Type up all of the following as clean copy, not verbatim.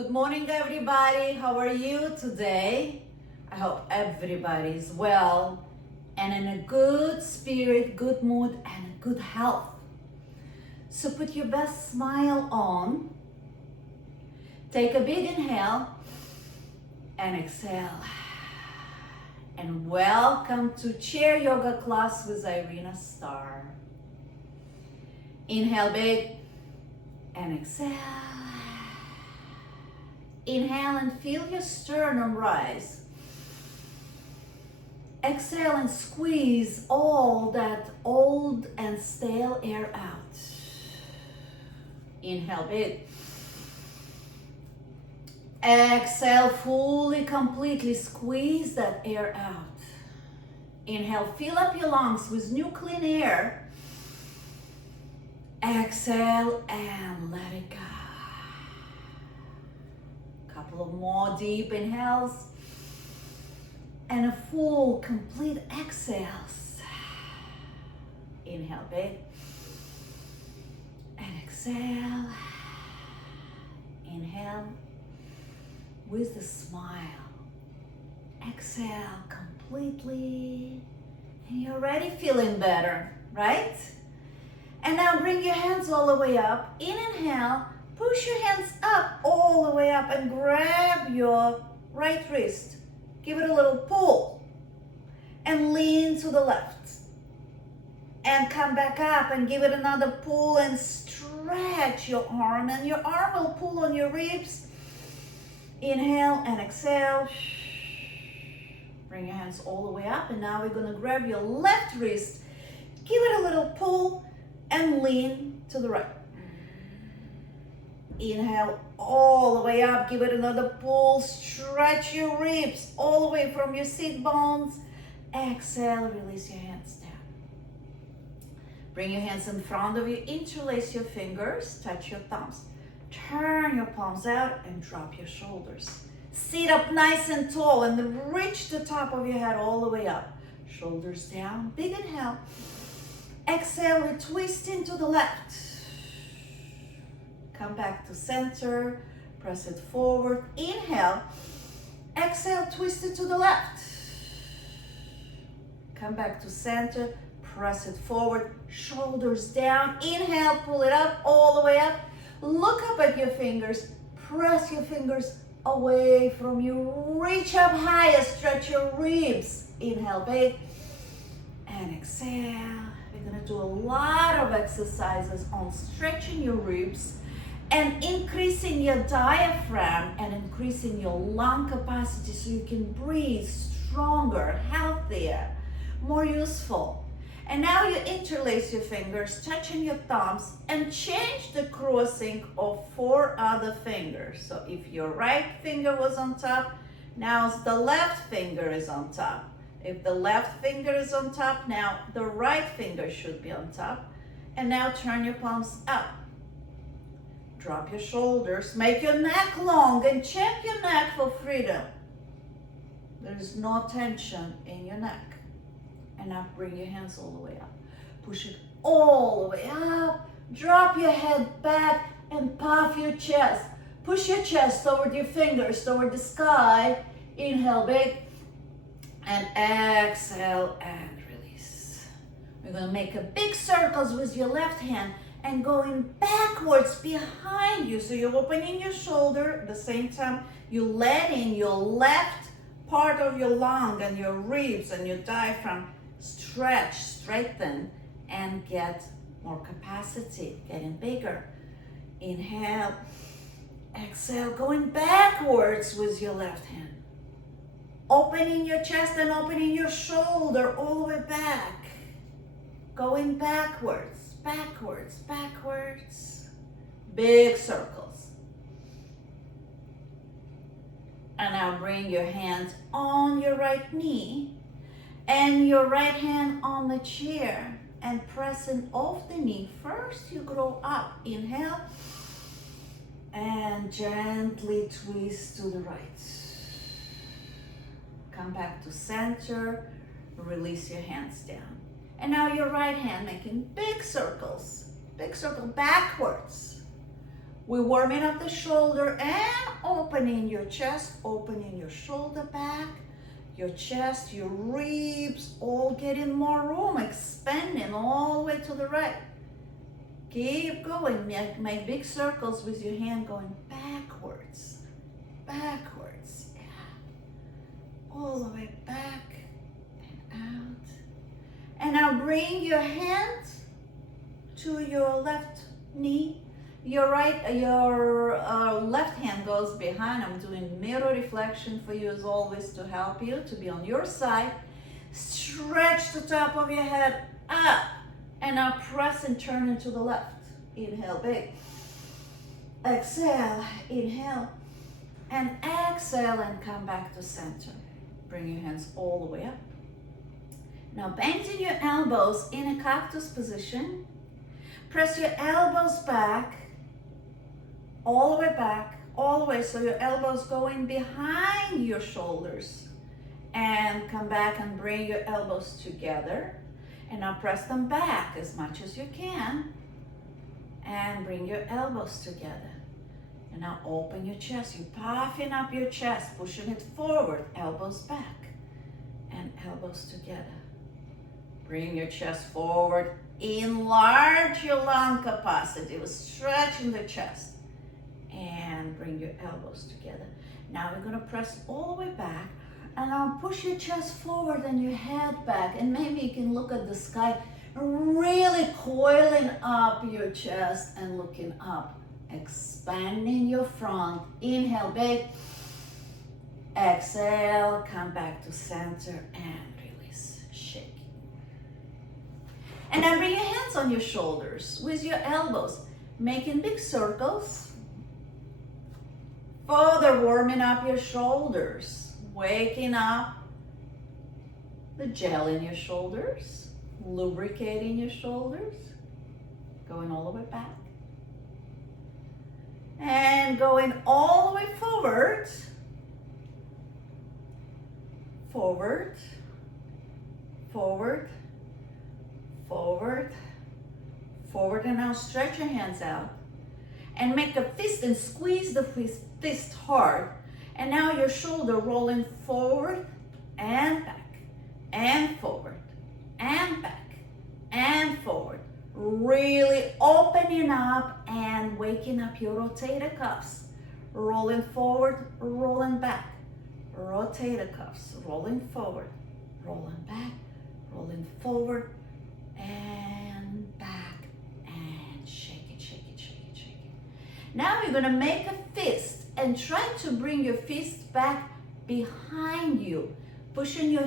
Good morning, everybody. How are you today? I hope everybody is well and in a good spirit, good mood, and good health. So put your best smile on. Take a big inhale and exhale. And welcome to chair yoga class with Irina Star. Inhale big and exhale. Inhale and feel your sternum rise. Exhale and squeeze all that old and stale air out. Inhale big. Exhale fully, completely squeeze that air out. Inhale, fill up your lungs with new clean air. Exhale and let it go. Couple of more deep inhales and a full complete exhales. Inhale big and exhale. Inhale with a smile. Exhale completely and you're already feeling better, right? And now bring your hands all the way up. Inhale. Push your hands up, all the way up, and grab your right wrist. Give it a little pull and lean to the left. And come back up and give it another pull and stretch your arm. And your arm will pull on your ribs. Inhale and exhale. Bring your hands all the way up. And now we're going to grab your left wrist. Give it a little pull and lean to the right. Inhale all the way up, give it another pull, stretch your ribs all the way from your sit bones. Exhale, release your hands down. Bring your hands in front of you, interlace your fingers, touch your thumbs. Turn your palms out and drop your shoulders. Sit up nice and tall and then reach the top of your head all the way up. Shoulders down, big inhale. Exhale, we twist into the left. Come back to center, press it forward. Inhale, exhale, twist it to the left. Come back to center, press it forward, shoulders down. Inhale, pull it up, all the way up. Look up at your fingers, press your fingers away from you. Reach up higher, stretch your ribs. Inhale, big, and exhale. We're gonna do a lot of exercises on stretching your ribs and increasing your diaphragm and increasing your lung capacity so you can breathe stronger, healthier, more useful. And now you interlace your fingers, touching your thumbs, and change the crossing of 4 other fingers. So if your right finger was on top, now the left finger is on top. If the left finger is on top, now the right finger should be on top. And now turn your palms up. Drop your shoulders, make your neck long and check your neck for freedom. There is no tension in your neck. And now bring your hands all the way up. Push it all the way up. Drop your head back and puff your chest. Push your chest toward your fingers, toward the sky. Inhale big and exhale and release. We're going to make a big circles with your left hand and going backwards behind you. So you're opening your shoulder at the same time you let in your left part of your lung and your ribs and your diaphragm stretch, straighten, and get more capacity, getting bigger. Inhale, exhale, going backwards with your left hand. Opening your chest and opening your shoulder all the way back. Going backwards. Backwards, backwards, big circles. And now bring your hands on your right knee and your right hand on the chair and pressing off the knee. First you grow up, inhale, and gently twist to the right. Come back to center, release your hands down. And now your right hand making big circle backwards We're warming up the shoulder and opening your chest, opening your shoulder back, your chest, your ribs, all getting more room, expanding all the way to the right. Keep going, make big circles with your hand going backwards, backwards, yeah. All the way back and out. And now bring your hand to your left knee. Your left hand goes behind. I'm doing mirror reflection for you as always to help you to be on your side. Stretch the top of your head up. And now press and turn into the left. Inhale big. Exhale, inhale. And exhale and come back to center. Bring your hands all the way up. Now bending your elbows in a cactus position. Press your elbows back, all the way back, all the way, so your elbows going behind your shoulders. And come back and bring your elbows together. And now press them back as much as you can. And bring your elbows together. And now open your chest. You're puffing up your chest, pushing it forward, elbows back, and elbows together. Bring your chest forward. Enlarge your lung capacity. We're stretching the chest. And bring your elbows together. Now we're going to press all the way back. And now push your chest forward and your head back. And maybe you can look at the sky. Really coiling up your chest and looking up. Expanding your front. Inhale big. Exhale. Come back to center and release. Shake. And then bring your hands on your shoulders with your elbows, making big circles. Further warming up your shoulders, waking up the gel in your shoulders, lubricating your shoulders, going all the way back. And going all the way forward, forward, forward, forward, forward, and now stretch your hands out and make a fist and squeeze the fist hard. And now your shoulder rolling forward and back and forward and back and forward. Really opening up and waking up your rotator cuffs. Rolling forward, rolling back. Rotator cuffs, rolling forward, rolling back, rolling forward, and back, and shake it, shake it, shake it, shake it. Now you're gonna make a fist and try to bring your fist back behind you, pushing your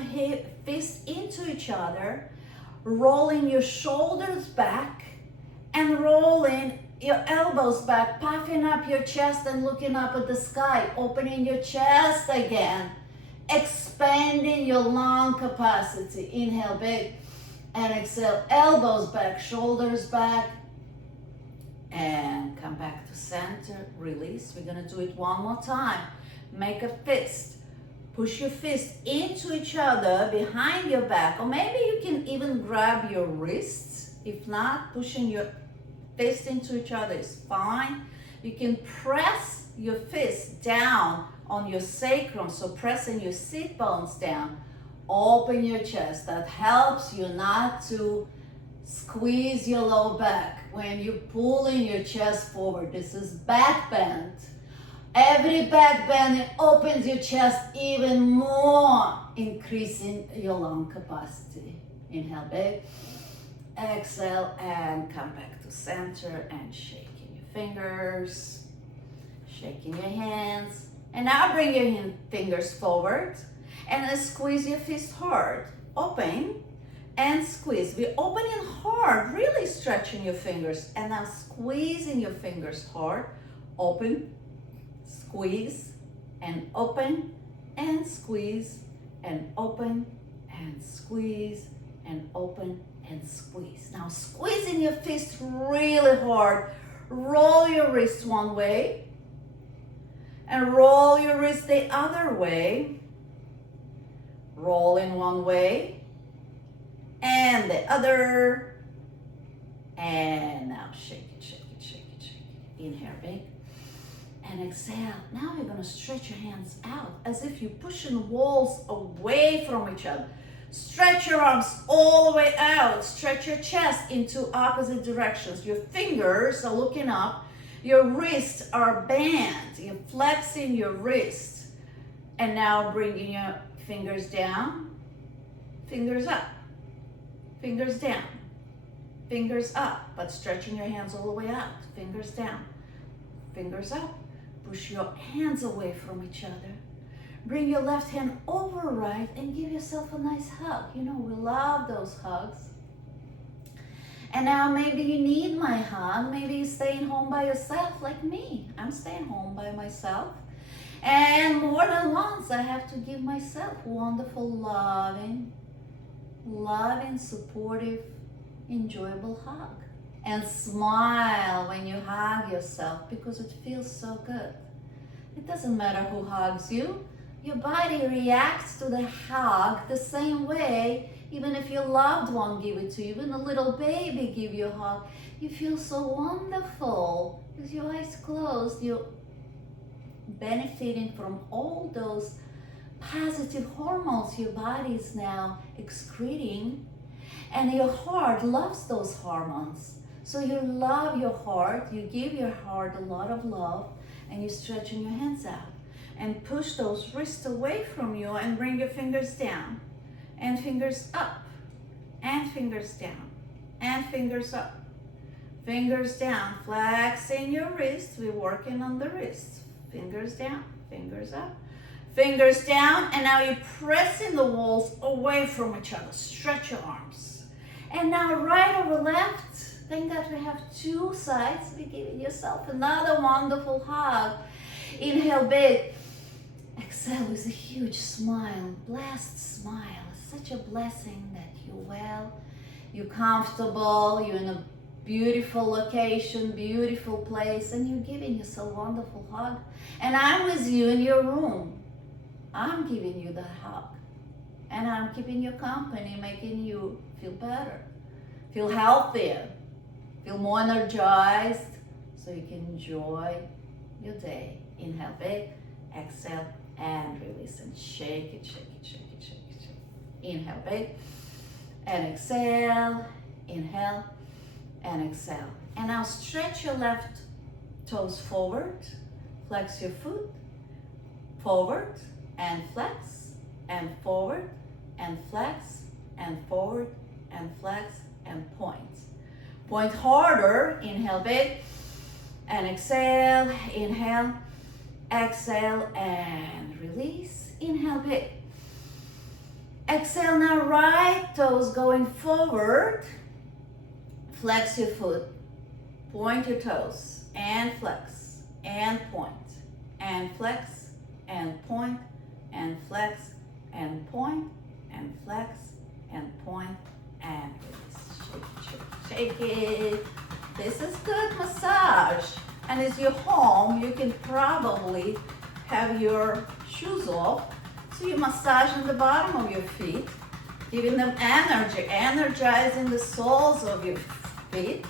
fist into each other, rolling your shoulders back, and rolling your elbows back, puffing up your chest and looking up at the sky, opening your chest again, expanding your lung capacity. Inhale big. And exhale, elbows back, shoulders back, and come back to center, release. We're gonna do it one more time. Make a fist, push your fist into each other behind your back, or maybe you can even grab your wrists. If not, pushing your fist into each other is fine. You can press your fist down on your sacrum, so pressing your sit bones down. Open your chest. That helps you not to squeeze your low back when you're pulling your chest forward. This is back bend. Every back bend, it opens your chest even more, increasing your lung capacity. Inhale big. Exhale and come back to center and shaking your fingers, shaking your hands. And now bring your fingers forward. And then squeeze your fist hard. Open and squeeze. We're opening hard, really stretching your fingers. And now squeezing your fingers hard. Open, squeeze, and open, and squeeze, and open, and squeeze, and open, and squeeze. Now squeezing your fist really hard. Roll your wrist one way. And roll your wrist the other way. Roll in one way and the other, and now shake it, shake it, shake it, shake it. Inhale big. and exhale. Now you're gonna stretch your hands out as if you're pushing walls away from each other. Stretch your arms all the way out. Stretch your chest into opposite directions. Your fingers are looking up. Your wrists are bent. You're flexing your wrists. And now bringing your fingers down, fingers up, fingers down, fingers up, but stretching your hands all the way out. Fingers down, fingers up. Push your hands away from each other. Bring your left hand over right and give yourself a nice hug. You know, we love those hugs. And now maybe you need my hug. Maybe you're staying home by yourself like me. I'm staying home by myself. And more than once, I have to give myself wonderful, loving, supportive, enjoyable hug. And smile when you hug yourself because it feels so good. It doesn't matter who hugs you. Your body reacts to the hug the same way. Even if your loved one give it to you, even a little baby give you a hug, you feel so wonderful. With your eyes closed, you're benefiting from all those positive hormones your body is now excreting. And your heart loves those hormones. So you love your heart, you give your heart a lot of love, and you're stretching your hands out. And push those wrists away from you and bring your fingers down. And fingers up. And fingers down. And fingers up. Fingers down. Flexing your wrists. We're working on the wrists. Fingers down. Fingers up. Fingers down. And now you're pressing the walls away from each other. Stretch your arms. And now right over left. Thank God we have two sides. Be giving yourself another wonderful hug. Inhale big. Exhale with a huge smile, blessed smile. It's such a blessing that you're well, you're comfortable, you're in a beautiful location, beautiful place, and you're giving yourself a wonderful hug. And I'm with you in your room. I'm giving you the hug. And I'm keeping you company, making you feel better, feel healthier, feel more energized, so you can enjoy your day. Inhale big, exhale, and release, and shake it, shake it, shake it, shake it, shake it. Inhale big, and exhale, inhale, and exhale. And now stretch your left toes forward, flex your foot, forward, and flex, and forward, and flex, and forward, and flex, and point. Point harder, inhale big, and exhale, inhale, exhale, and release. Inhale big. Exhale, now right toes going forward. Flex your foot. Point your toes. And flex. And point. And flex. And point. And flex. And point. And flex. And point. And release. Shake it, shake it, shake it. This is good massage. And as you're home, you can probably have your shoes off. So you're massaging the bottom of your feet, giving them energy, energizing the soles of your feet.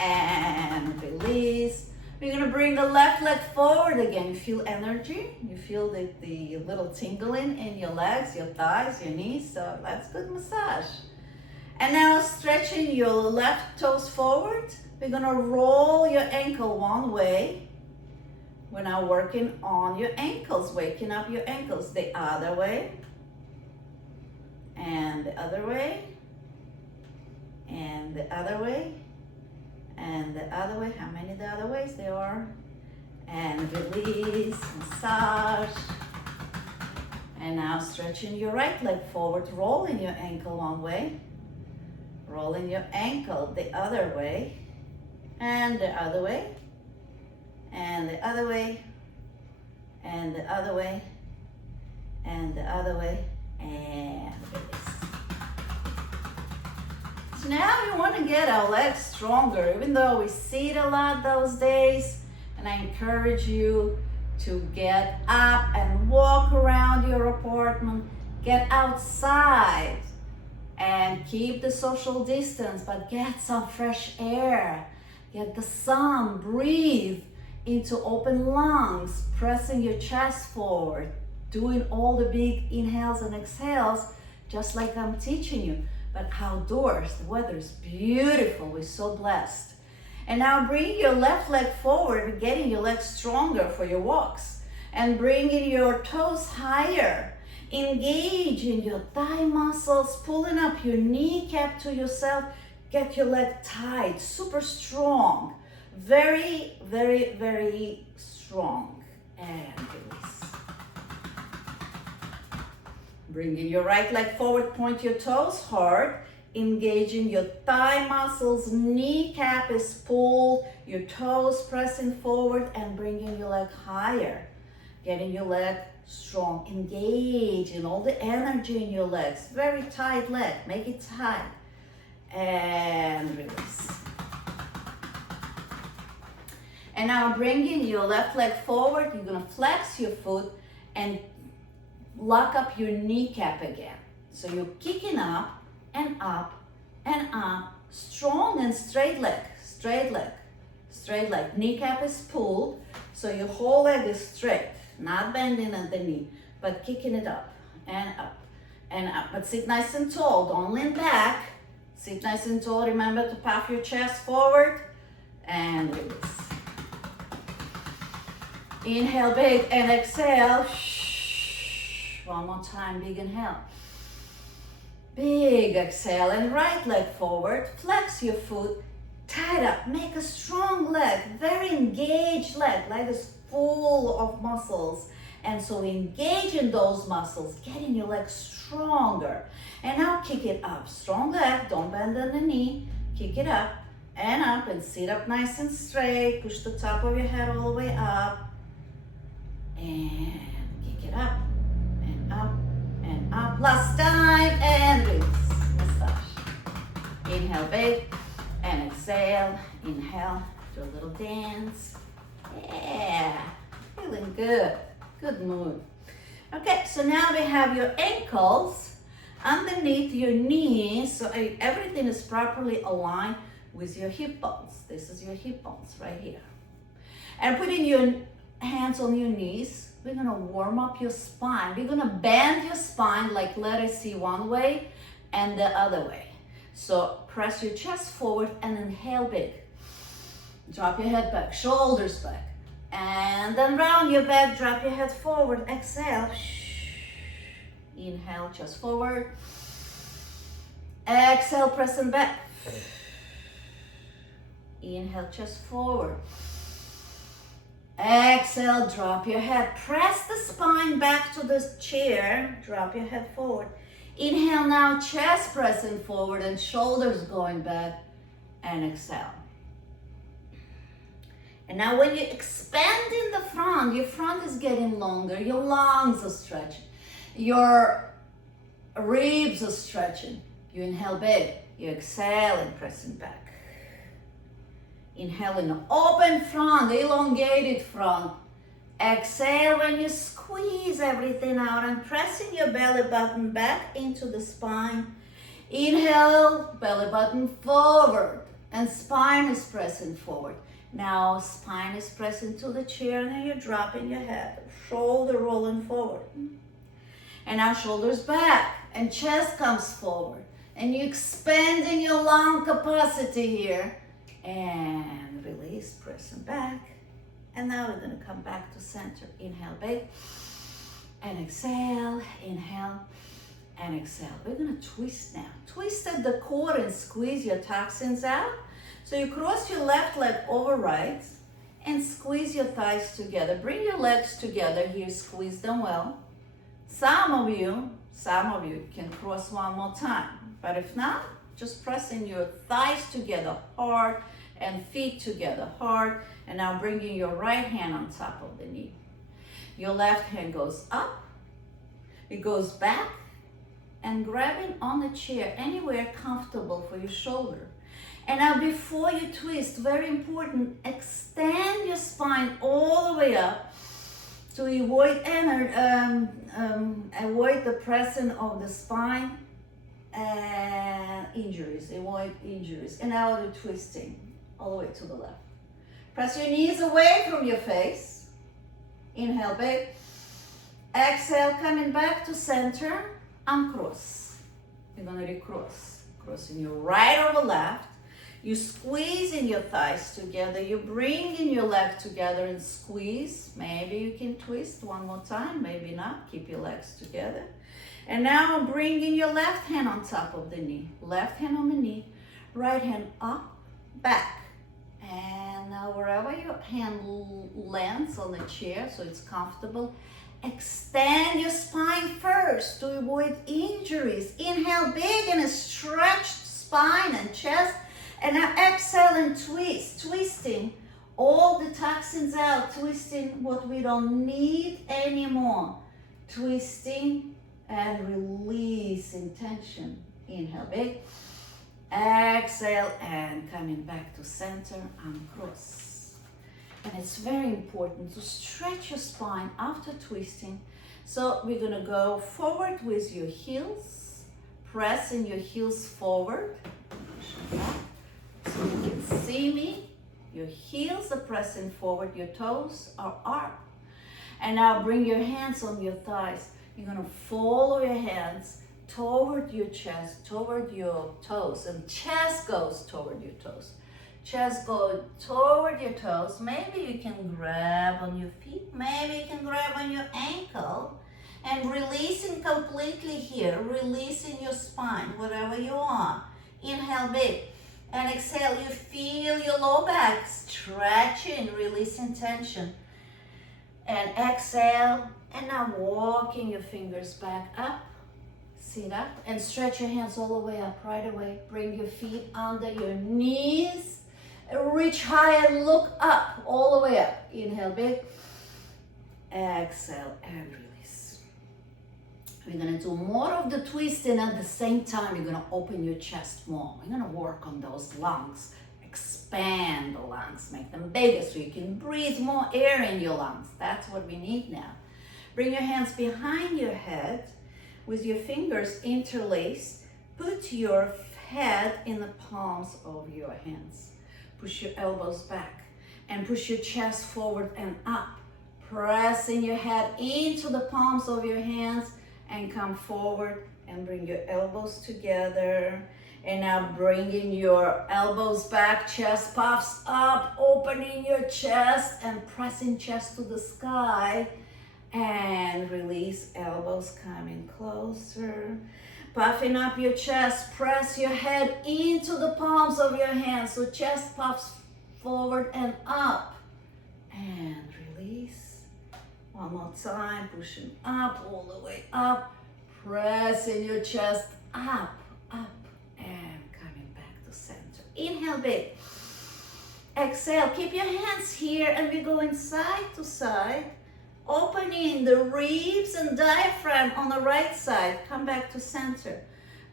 And release. We're gonna bring the left leg forward again. You feel energy. You feel the little tingling in your legs, your thighs, your knees. So that's good massage. And now stretching your left toes forward. We're gonna roll your ankle one way. We're now working on your ankles, waking up your ankles. The other way. And the other way. And the other way. And the other way. How many the other ways there are? And release, massage. And now stretching your right leg forward, rolling your ankle one way. Rolling your ankle the other way. And the other way, and the other way, and the other way, and the other way, and release. So now we want to get our legs stronger, even though we sit a lot those days, and I encourage you to get up and walk around your apartment, get outside, and keep the social distance, but get some fresh air. Get the sun, breathe into open lungs, pressing your chest forward, doing all the big inhales and exhales, just like I'm teaching you. But outdoors, the weather is beautiful. We're so blessed. And now bring your left leg forward, getting your legs stronger for your walks. And bringing your toes higher. Engage in your thigh muscles, pulling up your kneecap to yourself. Get your leg tight, super strong. Very, very, very strong. And release. Bringing your right leg forward, point your toes hard. Engaging your thigh muscles, kneecap is pulled, your toes pressing forward and bringing your leg higher. Getting your leg strong. Engage in all the energy in your legs. Very tight leg, make it tight. And release. And now bringing your left leg forward, you're gonna flex your foot and lock up your kneecap again. So you're kicking up and up and up, strong and straight leg, straight leg, straight leg. Kneecap is pulled, so your whole leg is straight, not bending at the knee, but kicking it up and up and up. But sit nice and tall, don't lean back. Sit nice and tall, remember to puff your chest forward and release. Inhale big and exhale. One more time, big inhale. Big exhale and right leg forward, flex your foot, tight up, make a strong leg, very engaged leg. Leg is full of muscles. And so engage in those muscles, getting your leg stronger. And now kick it up, strong leg, don't bend on the knee. Kick it up and sit up nice and straight. Push the top of your head all the way up. And kick it up and up. And up, last time, and release. Massage. Inhale big, and exhale. Inhale, do a little dance. Yeah, feeling good, good mood. Okay, so now we have your ankles underneath your knees, so everything is properly aligned with your hip bones. This is your hip bones right here. And putting your hands on your knees, we're gonna warm up your spine. We're gonna bend your spine like letter C one way and the other way. So press your chest forward and inhale big. Drop your head back, shoulders back. And then round your back, drop your head forward, exhale. Inhale, chest forward. Exhale, pressing back. Inhale, chest forward. Exhale, drop your head. Press the spine back to the chair. Drop your head forward. Inhale now, chest pressing forward and shoulders going back. And exhale. And now when you expand in the front, your front is getting longer. Your lungs are stretching. Your ribs are stretching. You inhale big. You exhale and pressing back. Inhale in the open front, elongated front. Exhale when you squeeze everything out and pressing your belly button back into the spine. Inhale, belly button forward and spine is pressing forward. Now spine is pressing to the chair and then you're dropping your head, shoulder rolling forward. And now shoulders back and chest comes forward. And you're expanding your lung capacity here. And release, pressing back. And now we're gonna come back to center. Inhale big and exhale, inhale and exhale. We're gonna twist now. Twist at the core and squeeze your toxins out. So you cross your left leg over right and squeeze your thighs together. Bring your legs together here, squeeze them well. Some of you can cross one more time. But if not, just pressing your thighs together hard and feet together hard. And now bringing your right hand on top of the knee. Your left hand goes up, it goes back, and grabbing on the chair anywhere comfortable for your shoulder. And now before you twist, very important, extend your spine all the way up to avoid avoid the pressing of the spine and injuries, avoid injuries. And now the twisting. all the way to the left. Press your knees away from your face. Inhale, big. Exhale, coming back to center, uncross. You're gonna recross. Crossing your right over left. You squeeze in your thighs together. You bring in your leg together and squeeze. Maybe you can twist one more time, maybe not. Keep your legs together. And now bring in your left hand on top of the knee. Left hand on the knee, right hand up, back. And now wherever your hand lands on the chair so it's comfortable, extend your spine first to avoid injuries. Inhale big and a stretched spine and chest. And now exhale and twist, twisting all the toxins out, twisting what we don't need anymore. Twisting and releasing tension. Inhale big. Exhale and coming back to center, uncross. And it's very important to stretch your spine after twisting. So we're gonna go forward with your heels, pressing your heels forward. So you can see me. Your heels are pressing forward, your toes are up. And now bring your hands on your thighs. You're gonna follow your hands toward your chest, toward your toes, and chest goes toward your toes. Chest goes toward your toes. Maybe you can grab on your feet, maybe you can grab on your ankle, and releasing completely here, releasing your spine, wherever you are. Inhale big, and exhale, you feel your low back stretching, releasing tension. And exhale, and now walking your fingers back up. Sit up and stretch your hands all the way up, right away. Bring your feet under your knees. Reach high and look up, all the way up. Inhale big. Exhale and release. We're gonna do more of the twisting at the same time. You're gonna open your chest more. We're gonna work on those lungs. Expand the lungs, make them bigger so you can breathe more air in your lungs. That's what we need now. Bring your hands behind your head. With your fingers interlaced, put your head in the palms of your hands. Push your elbows back and push your chest forward and up. Pressing your head into the palms of your hands and come forward and bring your elbows together. And now bringing your elbows back, chest puffs up, opening your chest and pressing chest to the sky. And release, elbows coming closer. Puffing up your chest, press your head into the palms of your hands. So chest puffs forward and up. And release. One more time, pushing up, all the way up. Pressing your chest up, up, and coming back to center. Inhale big. Exhale, keep your hands here and we go side to side. Opening the ribs and diaphragm on the right side. Come back to center.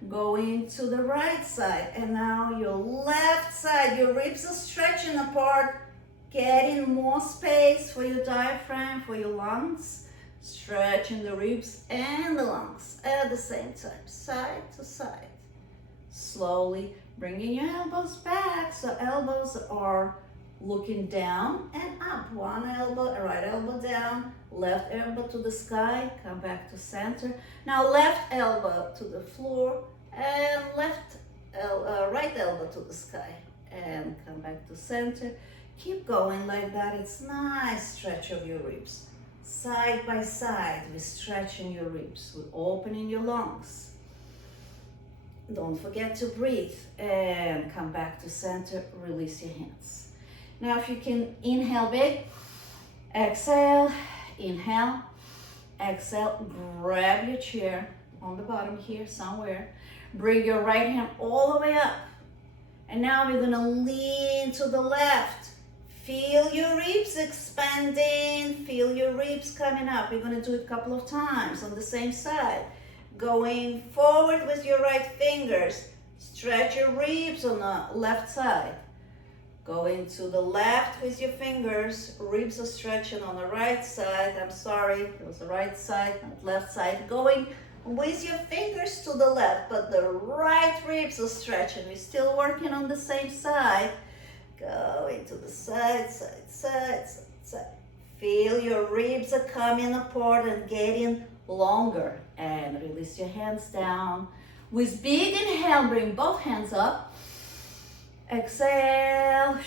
Going to the right side. And now your left side. Your ribs are stretching apart. Getting more space for your diaphragm, for your lungs. Stretching the ribs and the lungs at the same time. Side to side. Slowly bringing your elbows back. So elbows are looking down and up. One elbow, right elbow down, left elbow to the sky, come back to center. Now left elbow to the floor and right elbow to the sky and come back to center. Keep going like that. It's nice stretch of your ribs. Side by side, we're stretching your ribs. We're opening your lungs. Don't forget to breathe and come back to center. Release your hands. Now if you can inhale big, exhale, inhale, exhale, grab your chair on the bottom here somewhere. Bring your right hand all the way up. And now we're gonna lean to the left. Feel your ribs expanding, feel your ribs coming up. We're gonna do it a couple of times on the same side. Going forward with your right fingers. Stretch your ribs on the left side. Going to the left with your fingers. Ribs are stretching on the right side. I'm sorry, it was the right side, not left side. Going with your fingers to the left, but the right ribs are stretching. We're still working on the same side. Go into the side, side, side, side, side. Feel your ribs are coming apart and getting longer. And release your hands down. With big inhale, bring both hands up. Exhale.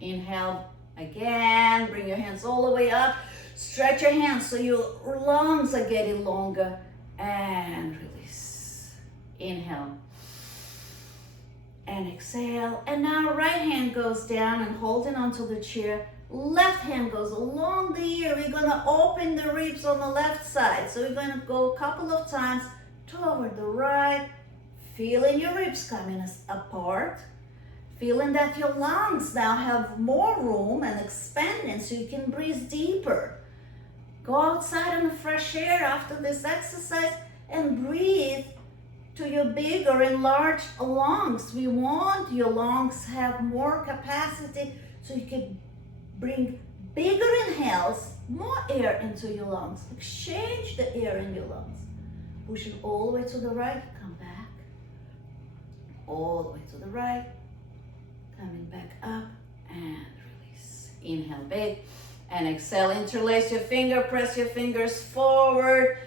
Inhale again. Bring your hands all the way up. Stretch your hands so your lungs are getting longer. And release. Inhale. And exhale. And now right hand goes down and holding onto the chair. Left hand goes along the ear. We're going to open the ribs on the left side. So we're going to go a couple of times toward the right. Feeling your ribs coming apart. Feeling that your lungs now have more room and expanding so you can breathe deeper. Go outside in the fresh air after this exercise and breathe to your big or enlarged lungs. We want your lungs have more capacity so you can bring bigger inhales, more air into your lungs. Exchange the air in your lungs. Push it all the way to the right, come back. All the way to the right, coming back up and release. Inhale big and exhale. Interlace your finger, press your fingers forward.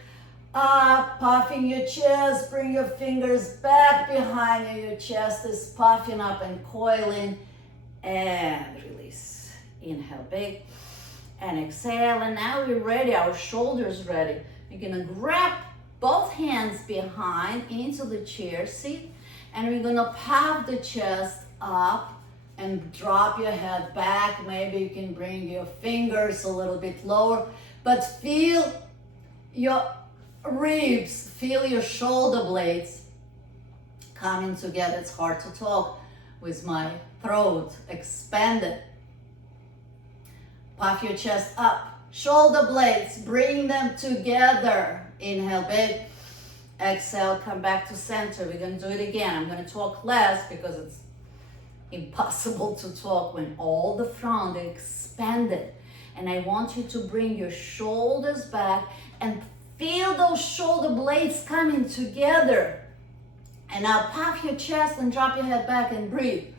Up, puffing your chest, bring your fingers back behind you. Your chest is puffing up and coiling. And release. Inhale big and exhale. And now we're ready, our shoulders ready. We're gonna grab both hands behind into the chair seat. And we're gonna puff the chest up and drop your head back. Maybe you can bring your fingers a little bit lower. But feel your ribs, feel your shoulder blades coming together. It's hard to talk with my throat expanded. Puff your chest up, shoulder blades, bring them together. Inhale big, exhale, come back to center. We're gonna do it again. I'm gonna talk less because it's impossible to talk when all the front is expanded. And I want you to bring your shoulders back and feel those shoulder blades coming together. And now puff your chest and drop your head back and breathe.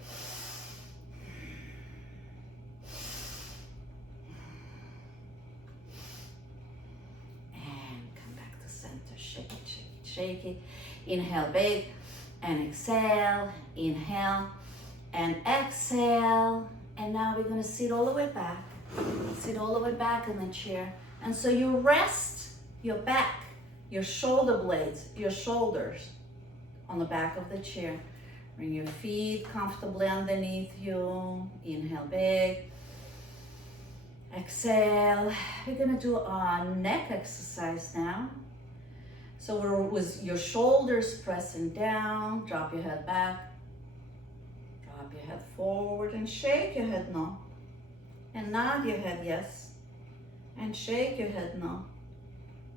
And come back to center. Shake it, shake it, shake it. Inhale big and exhale. Inhale and exhale. And now we're going to sit all the way back. Sit all the way back in the chair. And so you rest your back, your shoulder blades, your shoulders on the back of the chair. Bring your feet comfortably underneath you. Inhale big. Exhale. We're gonna do a neck exercise now. So we're with your shoulders pressing down. Drop your head back. Drop your head forward and shake your head no. And nod your head yes. And shake your head no.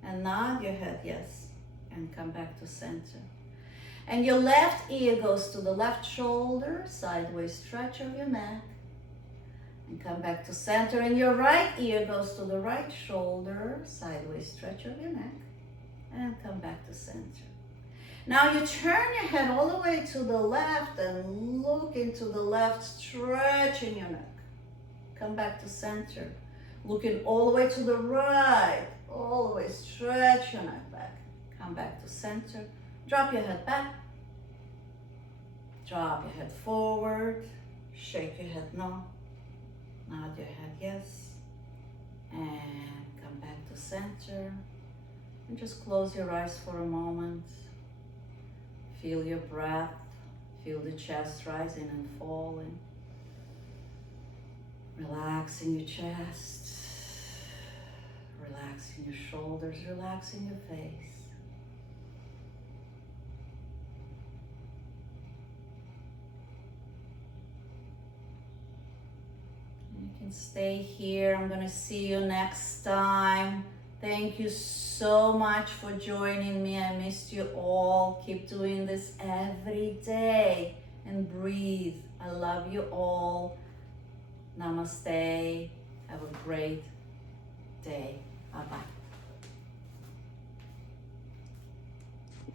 And nod your head yes, and come back to center. And your left ear goes to the left shoulder, sideways stretch of your neck, and come back to center. And your right ear goes to the right shoulder, sideways stretch of your neck, and come back to center. Now you turn your head all the way to the left and look into the left, stretching your neck. Come back to center. Looking all the way to the right. All the way, stretch your neck back. Come back to center. Drop your head back. Drop your head forward. Shake your head no. Nod your head yes. And come back to center. And just close your eyes for a moment. Feel your breath. Feel the chest rising and falling. Relaxing your chest. Relaxing your shoulders, relaxing your face. You can stay here. I'm gonna see you next time. Thank you so much for joining me. I missed you all. Keep doing this every day and breathe. I love you all. Namaste. Have a great day. Bye-bye.